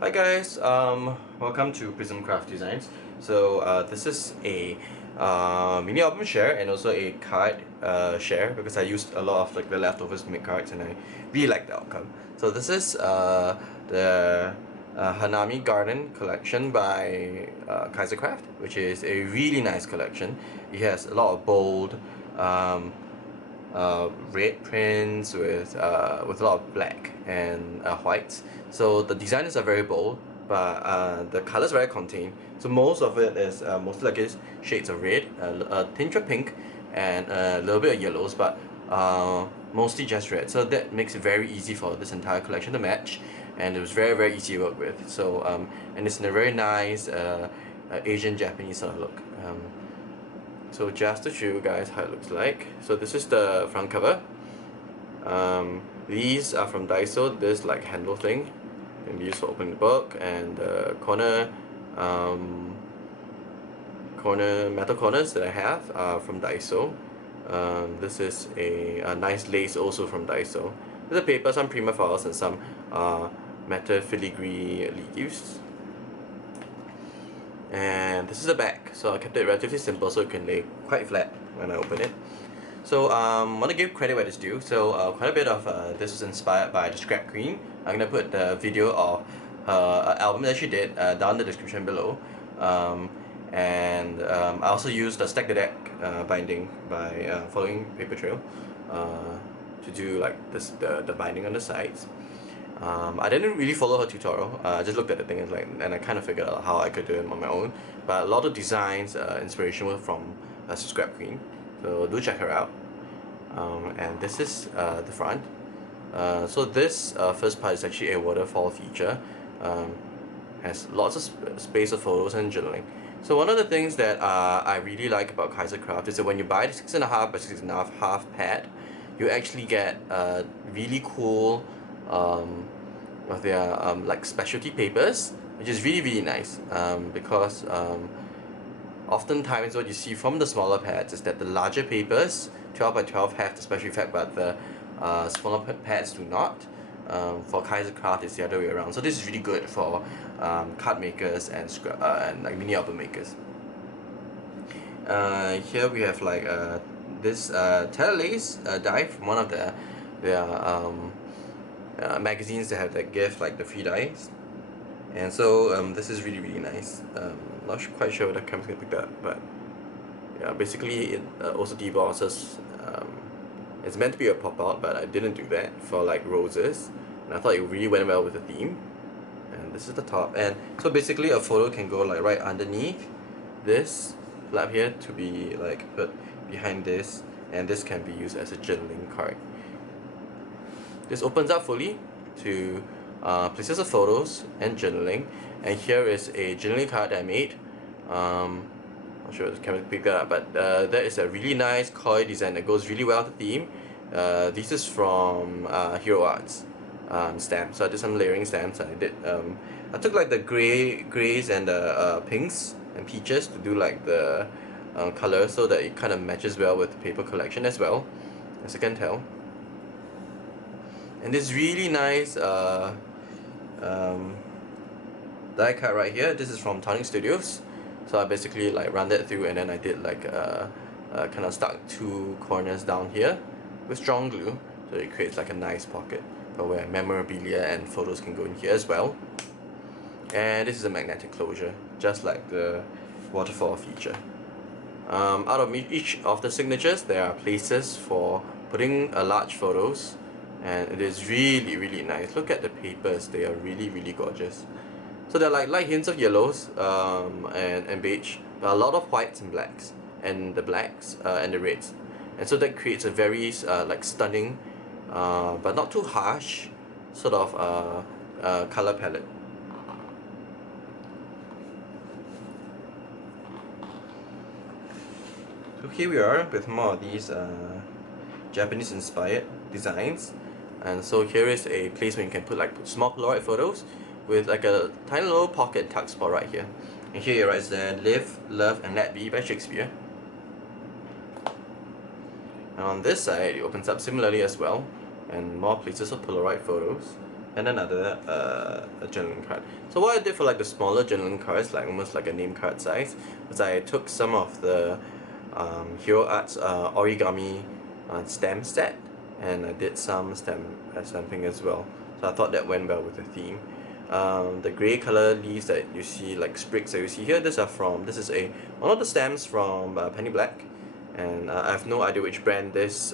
Hi guys, welcome to Prismcraft Designs. This is a mini album share and also a card share because I used a lot of the leftovers to make cards and I really like the outcome. So this is the Hanami Garden collection by Kaisercraft, which is a really nice collection. It has a lot of bold red prints with a lot of black and whites. So the designs are very bold, but the colors very contained. So most of it is mostly like this shades of red, a tinge of pink, and a little bit of yellows, but mostly just red. So that makes it very easy for this entire collection to match, and it was very easy to work with. And it's in a very nice Asian Japanese sort of look. So just to show you guys how it looks like. So this is the front cover. These are from Daiso. This like handle thing can be used for opening the book, and the metal corners that I have are from Daiso. This is a nice lace also from Daiso. There's a paper, some Prima files, and some metal filigree leaves. And this is the back, so I kept it relatively simple so it can lay quite flat when I open it. So I want to give credit where it's due. So quite a bit of this was inspired by the Scrap Queen. I'm going to put the video of her album that she did down in the description below. I also used the Stack the Deck binding by following Paper Trail to do like the binding on the sides. I didn't really follow her tutorial. I just looked at the thing and I kind of figured out how I could do it on my own. But a lot of designs, inspiration were from Scrap Queen, so do check her out. And this is the front. So this first part is actually a waterfall feature. Has lots of space of photos and journaling. So one of the things that I really like about Kaisercraft is that when you buy the 6.5 by 6.5 pad, you actually get really cool of their like specialty papers, which is really nice because oftentimes what you see from the smaller pads is that the larger papers 12 by 12 have the special effect, but the smaller pads do not. For Kaisercraft it's the other way around, so this is really good for card makers and like mini album makers. Here we have like this Telelace die from one of their magazines that have that gift, like the free dies. And so this is really nice. Not quite sure whether the camera's gonna pick that up, but yeah, basically it also debosses. It's meant to be a pop out, but I didn't do that for like roses, and I thought it really went well with the theme. And this is the top, and so basically a photo can go like right underneath this flap here to be like put behind this, and this can be used as a journaling card. This opens up fully to places of photos and journaling, and here is a journaling card that I made. Not sure if the camera picked that up, but that is a really nice koi design that goes really well with the theme. This is from Hero Arts stamps. So I did some layering stamps. I took like the grays and the pinks and peaches to do like the color so that it kind of matches well with the paper collection as well, as you can tell. And this really nice die cut right here. This is from Tonic Studios. So I basically like ran that through, and then I did like kind of stuck two corners down here with strong glue, so it creates like a nice pocket for where memorabilia and photos can go in here as well. And this is a magnetic closure, just like the waterfall feature. Out of each of the signatures, there are places for putting large photos, and it is really nice. Look at the papers, they are really gorgeous. So there are like light hints of yellows and beige, but a lot of whites and blacks, and the blacks and the reds. And so that creates a very like stunning but not too harsh sort of color palette. So here we are with more of these Japanese inspired designs, and so here is a place where you can put like small Polaroid photos with like a tiny little pocket tuck spot right here. And here it writes there, "Live, Love and Let Be" by Shakespeare. And on this side it opens up similarly as well, and more places of Polaroid photos. and another a journaling card. So what I did for like the smaller journaling cards, like almost like a name card size, was I took some of the Hero Arts origami stamp set, and I did some stamping as well. So I thought that went well with the theme. The grey color leaves that you see, like sprigs that you see here, this is one of the stamps from Penny Black, and I have no idea which brand this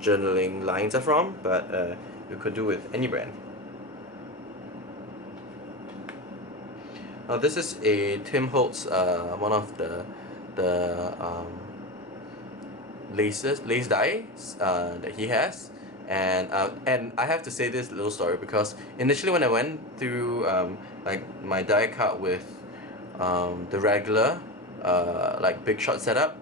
journaling lines are from, but you could do with any brand. Now this is a Tim Holtz, one of the lace dies that he has, and I have to say this little story because initially when I went through like my die cut with the regular like big shot setup,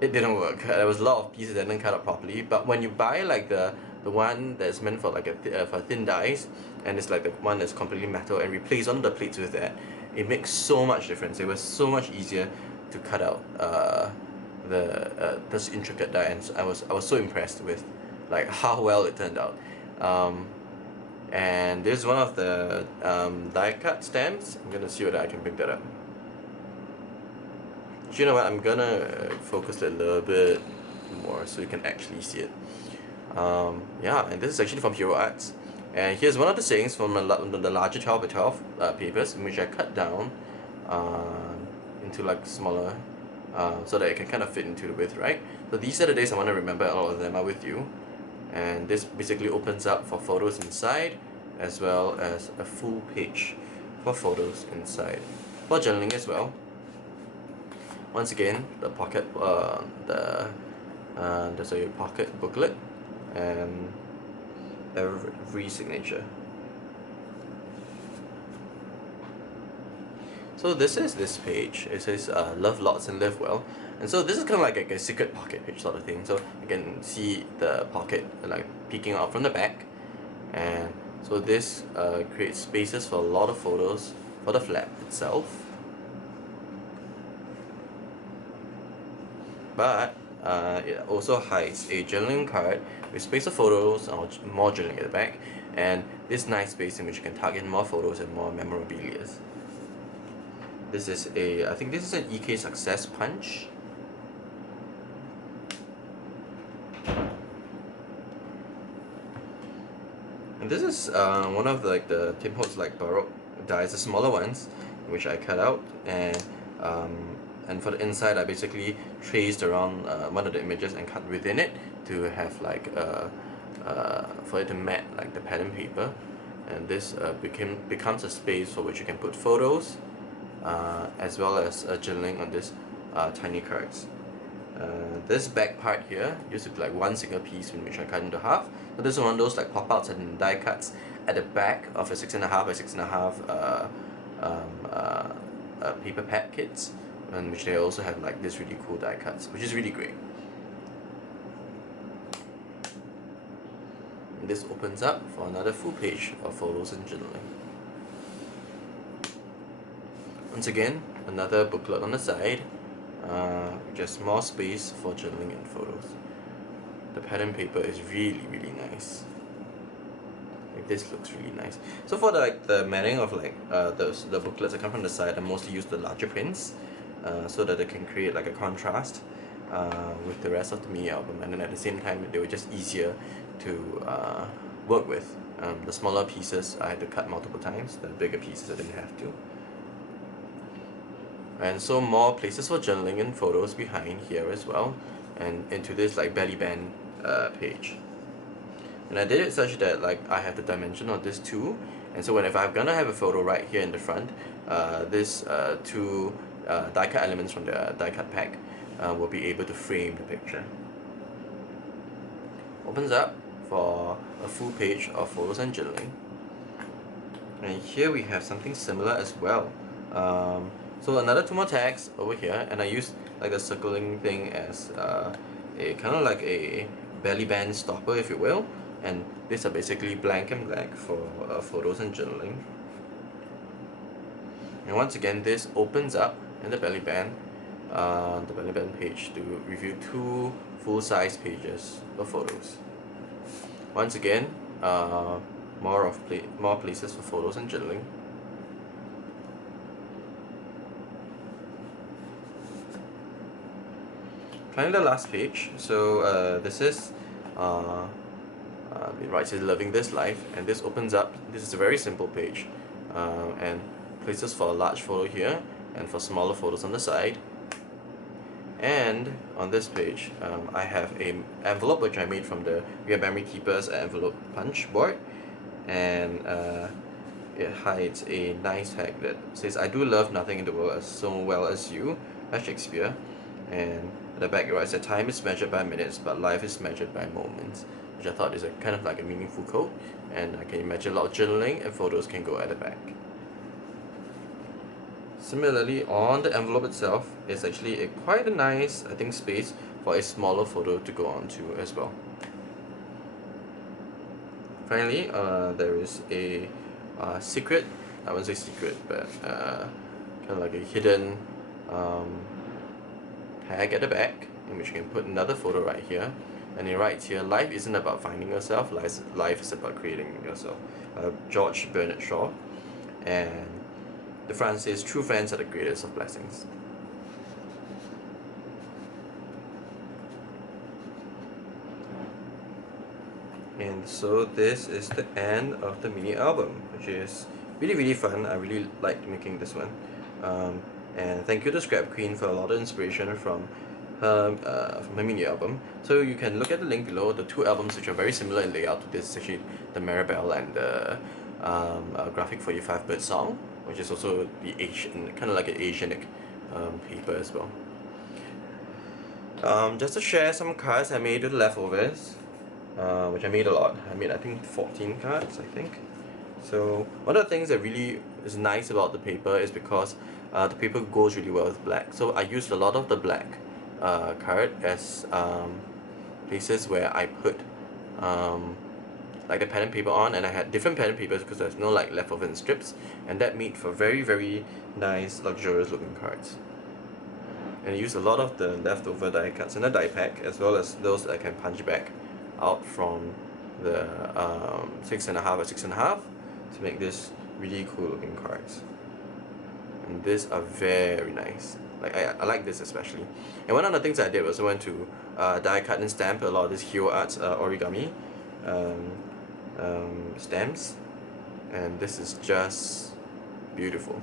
it didn't work. There was a lot of pieces that didn't cut out properly. But when you buy like the one that's meant for like for thin dies, and it's like the one that's completely metal, and replace one of the plates with that, it makes so much difference. It was so much easier to cut out this intricate die, and I was so impressed with like how well it turned out. And this is one of the die cut stamps. I'm gonna see whether I can pick that up. You know what, I'm gonna focus it a little bit more so you can actually see it. Yeah, and this is actually from Hero Arts. And here's one of the sayings from the larger 12x12 papers, in which I cut down into like smaller, so that it can kind of fit into the width, right? So these are the days I want to remember, all of them are with you. And this basically opens up for photos inside, as well as a full page for photos inside, for journaling as well. Once again, the pocket, there's a pocket booklet and every signature. So this is this page. It says love lots and live well, and so this is kind of like a secret pocket page sort of thing. So you can see the pocket like peeking out from the back, and so this creates spaces for a lot of photos for the flap itself. But it also hides a journaling card with space of photos or more journaling at the back, and this nice space in which you can tuck in more photos and more memorabilia. This is I think this is an EK Success Punch. And this is one of the Tim Holtz like Baroque dies, the smaller ones, which I cut out, and for the inside I basically traced around one of the images and cut within it to have like for it to mat like the pattern paper, and this becomes a space for which you can put photos as well as journaling on this tiny cards. This back part here used to be like one single piece in which I cut into half. So this is one of those like pop-outs and die cuts at the back of a 6.5 by 6.5 paper pad kits, in which they also have like this really cool die cuts, which is really great. And this opens up for another full page of photos and journaling. Once again, another booklet on the side, just more space for journaling and photos. The pattern paper is really nice. Like this looks really nice. So for the matting of like the booklets that come from the side, I mostly use the larger prints, so that they can create like a contrast with the rest of the mini album, and then at the same time they were just easier to work with. The smaller pieces I had to cut multiple times, the bigger pieces I didn't have to. And so more places for journaling and photos behind here as well, and into this like belly band page. And I did it such that like I have the dimension of this too, and so if I'm gonna have a photo right here in the front, this two die cut elements from the die cut pack will be able to frame the picture. Opens up for a full page of photos and journaling. And here we have something similar as well. So another two more tags over here, and I use like the circling thing as a kind of like a belly band stopper, if you will. And these are basically blank and black for photos and journaling. And once again, this opens up in the belly band page to review two full-size pages of photos. Once again, more places for photos and journaling. Finally, the last page. So this is it writes "Loving this life," and this opens up. This is a very simple page, and places for a large photo here and for smaller photos on the side. And on this page, I have a envelope which I made from the Real Memory Keeper's envelope punch board, and it hides a nice tag that says, "I do love nothing in the world as so well as you," by Shakespeare. And at the back it writes that time is measured by minutes, but life is measured by moments, which I thought is a kind of like a meaningful quote, and I can imagine a lot of journaling and photos can go at the back. Similarly, on the envelope itself is actually quite a nice, I think, space for a smaller photo to go onto as well. Finally, there is a secret, I wouldn't say secret, but kind of like a hidden tag at the back, in which you can put another photo right here. And it writes here, "Life isn't about finding yourself, life is about creating yourself." George Bernard Shaw. And the front says, "True friends are the greatest of blessings." And so this is the end of the mini album, which is really fun. I really liked making this one. And thank you to Scrap Queen for a lot of inspiration from her mini album. So you can look at the link below. The two albums which are very similar in layout to this is actually the Maribel and the Graphic 45 Bird Song, which is also the Asian, kind of like an Asianic paper as well. Just to share some cards I made with leftovers, which I made a lot. I made, I think, 14 cards, I think. So one of the things that really is nice about the paper is because the paper goes really well with black. So I used a lot of the black card as places where I put like the pen and paper on, and I had different pen and papers because there's no like leftover in strips, and that made for very nice, luxurious looking cards. And I used a lot of the leftover die cuts in the die pack, as well as those that I can punch back out from the 6.5 by 6.5 to make this really cool looking cards. And these are very nice. Like I like this especially. And one of the things I did was I went to die cut and stamp a lot of this Hero Arts origami stamps, and this is just beautiful.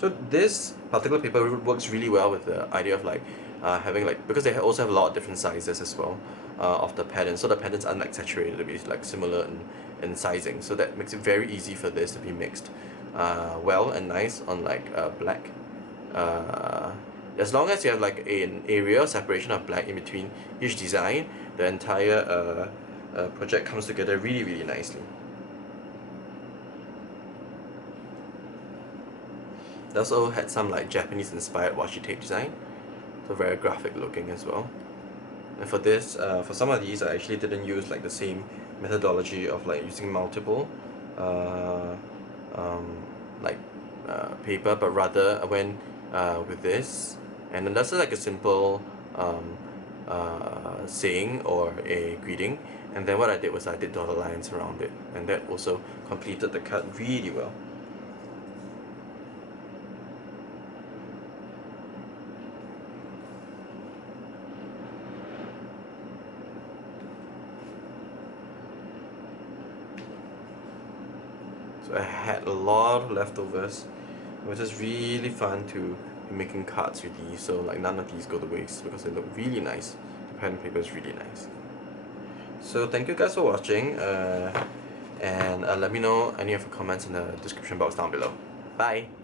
So this particular paper works really well with the idea of like having like, because they also have a lot of different sizes as well of the patterns, so the patterns aren't like saturated, to be like similar in sizing, so that makes it very easy for this to be mixed well and nice on like black. As long as you have like an area of separation of black in between each design, the entire project comes together really nicely. They also had some like Japanese inspired washi tape design, so very graphic looking as well. And for this, for some of these, I actually didn't use like the same methodology of like using multiple paper, but rather I went with this, and then that's like a simple saying or a greeting, and then what I did was I did dotted lines around it, and that also completed the cut really well. So I had a lot of leftovers. It was just really fun to be making cards with these, so like none of these go to waste because they look really nice. The pen and paper is really nice. So thank you guys for watching, and let me know any of your comments in the description box down below. Bye!